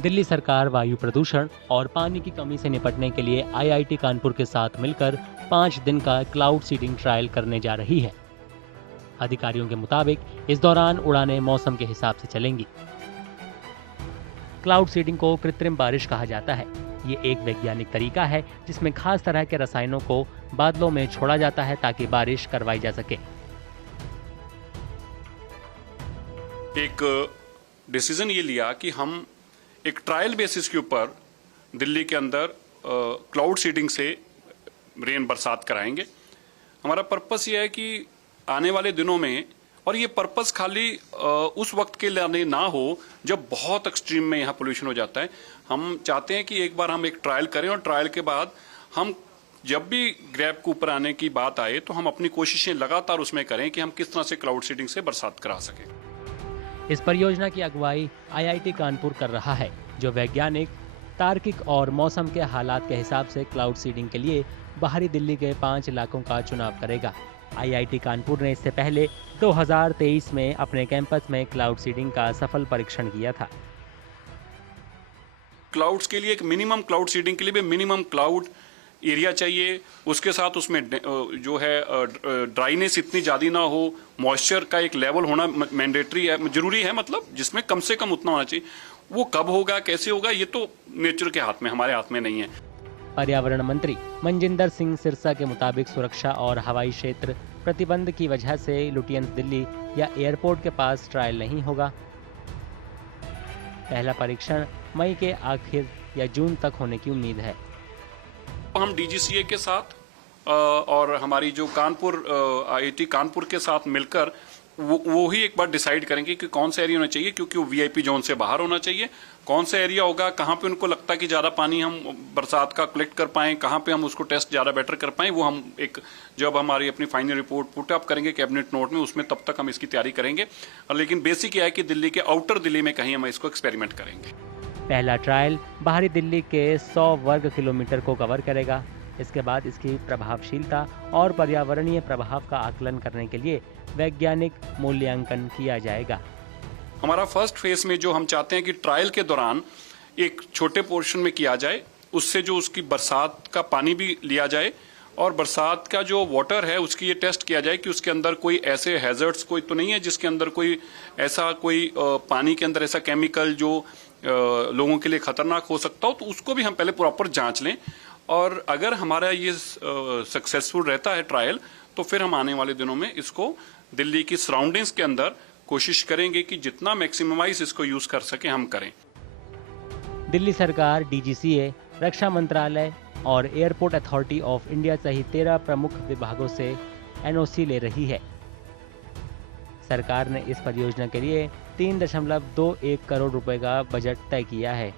दिल्ली सरकार वायु प्रदूषण और पानी की कमी से निपटने के लिए आईआईटी कानपुर के साथ मिलकर 5 दिन का क्लाउड सीडिंग ट्रायल करने जा रही है। अधिकारियों के मुताबिक इस दौरान उड़ानें मौसम के हिसाब से चलेंगी। क्लाउड सीडिंग को कृत्रिम बारिश कहा जाता है। ये एक वैज्ञानिक तरीका है जिसमें खास तरह के रसायनों को बादलों में छोड़ा जाता है ताकि बारिश करवाई जा सके। एक डिसीजन ये लिया कि हम एक ट्रायल बेसिस के ऊपर दिल्ली के अंदर क्लाउड सीडिंग से रेन बरसात कराएंगे। हमारा पर्पस ये है कि आने वाले दिनों में, और ये पर्पस खाली उस वक्त के लिए ना हो जब बहुत एक्सट्रीम में यहाँ पोल्यूशन हो जाता है। हम चाहते हैं कि एक बार हम एक ट्रायल करें और ट्रायल के बाद हम जब भी ग्रैब के ऊपर आने की बात आए तो हम अपनी कोशिशें लगातार उसमें करें कि हम किस तरह से क्लाउड सीडिंग से बरसात करा सकें। इस परियोजना की अगुवाई आईआईटी कानपुर कर रहा है, जो वैज्ञानिक, तार्किक और मौसम के हालात के हिसाब से क्लाउड सीडिंग के लिए बाहरी दिल्ली के 5 इलाकों का चुनाव करेगा। आईआईटी कानपुर ने इससे पहले 2023 में अपने कैंपस में क्लाउड सीडिंग का सफल परीक्षण किया था। क्लाउड्स के लिए एक मिनिमम क्लाउड सीडिंग के लिए भी मिनिमम क्लाउड एरिया चाहिए। उसके साथ उसमें जो है ड्राइनेस इतनी ज़्यादा ना हो, मॉइस्चर का एक लेवल होना मैंडेटरी है, जरूरी है, मतलब जिसमें कम से कम उतना होना चाहिए। वो कब होगा, कैसे होगा, ये तो नेचर के हाथ में, हमारे हाथ में नहीं है। पर्यावरण मंत्री मनजिंदर सिंह सिरसा के मुताबिक सुरक्षा और हवाई क्षेत्र प्रतिबंध की वजह से लुटियंस दिल्ली या एयरपोर्ट के पास ट्रायल नहीं होगा। पहला परीक्षण मई के आखिर या जून तक होने की उम्मीद है। हम डीजीसीए के साथ और हमारी जो कानपुर आईआईटी कानपुर के साथ मिलकर वो ही एक बार डिसाइड करेंगे कि कौन सा एरिया होना चाहिए, क्योंकि वो वीआईपी जोन से बाहर होना चाहिए। कौन सा एरिया होगा, कहाँ पे उनको लगता है कि ज़्यादा पानी हम बरसात का कलेक्ट कर पाएं, कहाँ पे हम उसको टेस्ट ज़्यादा बेटर कर पाएं, वो हम एक जब हमारी अपनी फाइनल रिपोर्ट पुट अप करेंगे कैबिनेट नोट में, उसमें तब तक हम इसकी तैयारी करेंगे। लेकिन बेसिक यह है कि दिल्ली के आउटर दिल्ली में कहीं हम इसको एक्सपेरिमेंट करेंगे। पहला ट्रायल बाहरी दिल्ली के 100 वर्ग किलोमीटर को कवर करेगा। इसके बाद इसकी प्रभावशीलता और पर्यावरणीय प्रभाव का आकलन करने के लिए वैज्ञानिक मूल्यांकन किया जाएगा। हमारा फर्स्ट फेज में जो हम चाहते हैं कि ट्रायल के दौरान एक छोटे पोर्शन में किया जाए, उससे जो उसकी बरसात का पानी भी लिया जाए और बरसात का जो वाटर है उसकी ये टेस्ट किया जाए कि उसके अंदर कोई ऐसे हैजर्ड्स कोई तो नहीं है जिसके अंदर कोई ऐसा कोई पानी के अंदर ऐसा केमिकल जो लोगों के लिए खतरनाक हो सकता हो, तो उसको भी हम पहले प्रॉपर जांच लें। और अगर हमारा ये सक्सेसफुल रहता है ट्रायल, तो फिर हम आने वाले दिनों में इसको दिल्ली की सराउंडिंग्स के अंदर कोशिश करेंगे कि जितना मैक्सिममाइज इसको यूज कर सके हम करें। दिल्ली सरकार, डीजीसीए, रक्षा मंत्रालय और एयरपोर्ट अथॉरिटी ऑफ इंडिया सहित 13 प्रमुख विभागों से एनओसी ले रही है। सरकार ने इस परियोजना के लिए 3.21 करोड़ रुपए का बजट तय किया है।